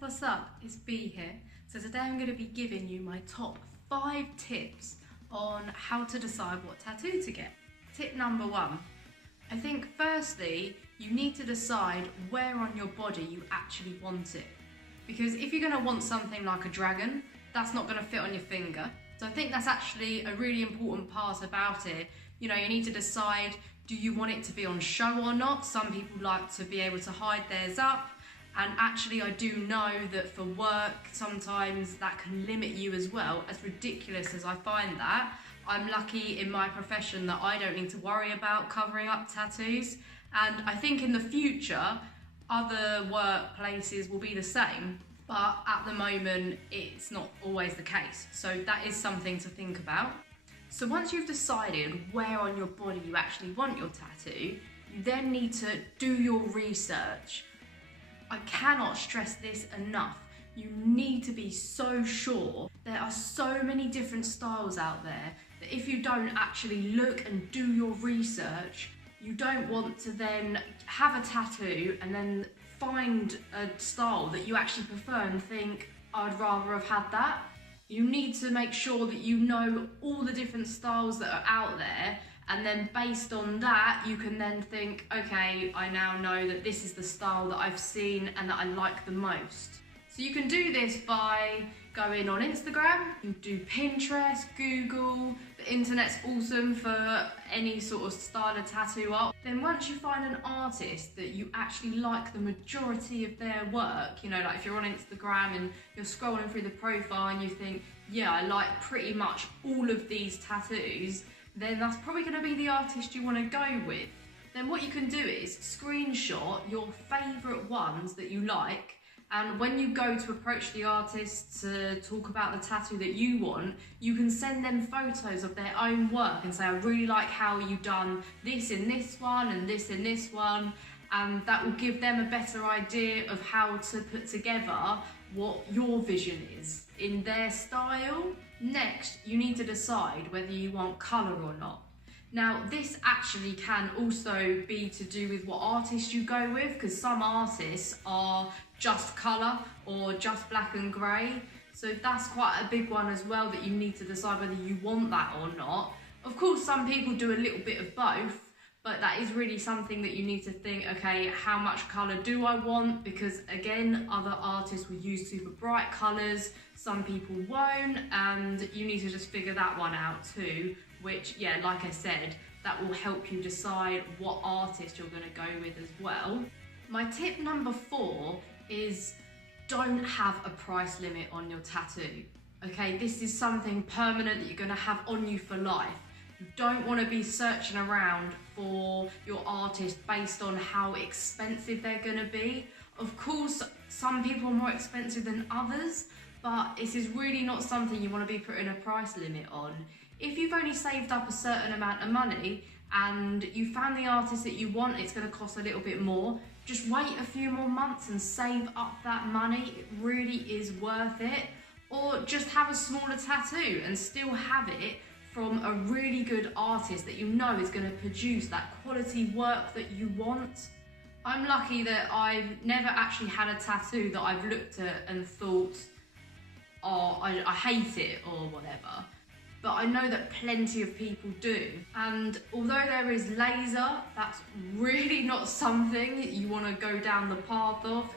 what's up? It's B here. So today I'm going to be giving you my top 5 tips on how to decide what tattoo to get. Tip number 1. I think firstly, you need to decide where on your body you actually want it. Because if you're going to want something like a dragon, that's not going to fit on your finger. So I think that's actually a really important part about it. You know, you need to decide, do you want it to be on show or not? Some people like to be able to hide theirs up. And actually I do know that for work, sometimes that can limit you as well. As ridiculous as I find that, I'm lucky in my profession that I don't need to worry about covering up tattoos. And I think in the future, other workplaces will be the same. But at the moment, it's not always the case. So that is something to think about. So once you've decided where on your body you actually want your tattoo, you then need to do your research. I cannot stress this enough. You need to be so sure. There are so many different styles out there that if you don't actually look and do your research, you don't want to then have a tattoo and then find a style that you actually prefer and think, I'd rather have had that. You need to make sure that you know all the different styles that are out there, and then based on that, you can then think, okay, I now know that this is the style that I've seen and that I like the most. So you can do this by going on Instagram, you do Pinterest, Google, the internet's awesome for any sort of style of tattoo art. Then once you find an artist that you actually like the majority of their work, you know, like if you're on Instagram and you're scrolling through the profile and you think, yeah, I like pretty much all of these tattoos, then that's probably going to be the artist you want to go with. Then what you can do is screenshot your favourite ones that you like, and when you go to approach the artist to talk about the tattoo that you want, you can send them photos of their own work and say, I really like how you've done this in this one and this in this one, and that will give them a better idea of how to put together what your vision is in their style. Next, you need to decide whether you want colour or not. Now, this actually can also be to do with what artist you go with, because some artists are just colour or just black and grey. So that's quite a big one as well, that you need to decide whether you want that or not. Of course, some people do a little bit of both, but that is really something that you need to think, okay, how much colour do I want? Because again, other artists will use super bright colours, some people won't, and you need to just figure that one out too, which, yeah, like I said, that will help you decide what artist you're going to go with as well. My tip number 4 is don't have a price limit on your tattoo. Okay, this is something permanent that you're going to have on you for life. You don't want to be searching around for your artist based on how expensive they're going to be. Of course, some people are more expensive than others, but this is really not something you want to be putting a price limit on. If you've only saved up a certain amount of money and you found the artist that you want, it's going to cost a little bit more, just wait a few more months and save up that money. It really is worth it. Or just have a smaller tattoo and still have it from a really good artist that you know is going to produce that quality work that you want. I'm lucky that I've never actually had a tattoo that I've looked at and thought, oh, I hate it or whatever. But I know that plenty of people do. And although there is laser, that's really not something you want to go down the path of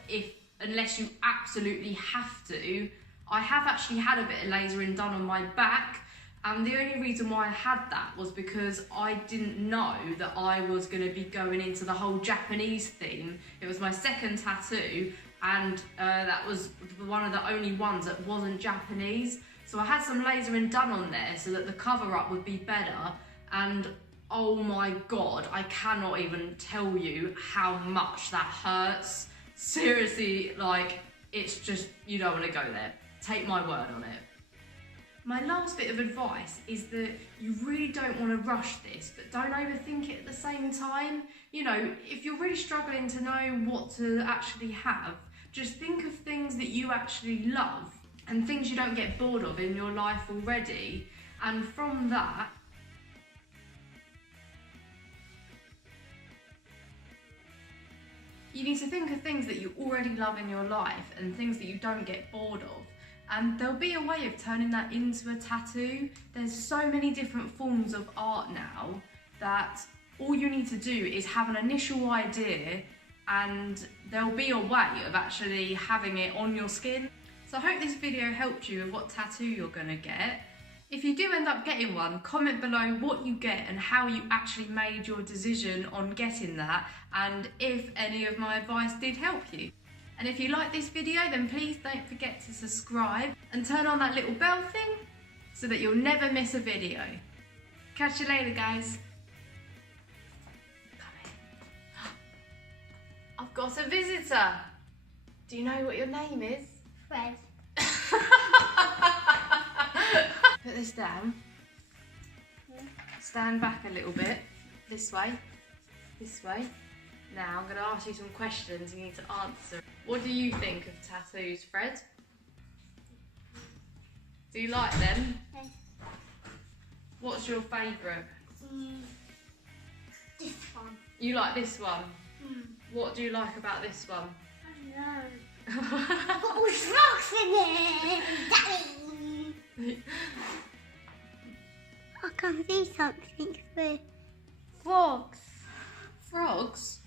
unless you absolutely have to. I have actually had a bit of lasering done on my back, and the only reason why I had that was because I didn't know that I was going to be going into the whole Japanese theme. It was my second tattoo, and that was one of the only ones that wasn't Japanese. So I had some lasering done on there so that the cover-up would be better, and oh my god, I cannot even tell you how much that hurts. Seriously, like, it's just, you don't want to go there. Take my word on it. My last bit of advice is that you really don't want to rush this, but don't overthink it at the same time. You know, if you're really struggling to know what to actually have, just think of things that you actually love and things you don't get bored of in your life already, and from that, You need to think of things that you already love in your life and things that you don't get bored of. And there'll be a way of turning that into a tattoo. There's so many different forms of art now that all you need to do is have an initial idea and there'll be a way of actually having it on your skin. So I hope this video helped you with what tattoo you're gonna get. If you do end up getting one, comment below what you get and how you actually made your decision on getting that, and if any of my advice did help you. And if you like this video, then please don't forget to subscribe and turn on that little bell thing so that you'll never miss a video. Catch you later, guys. Come in. I've got a visitor. Do you know what your name is? Fred. Put this down. Stand back a little bit. This way. This way. Now I'm going to ask you some questions you need to answer. What do you think of tattoos, Fred? Do you like them? Yes. What's your favourite? This one. You like this one? What do you like about this one? I don't know. What's rocks in it? Daddy! I can see something with frogs. Frogs?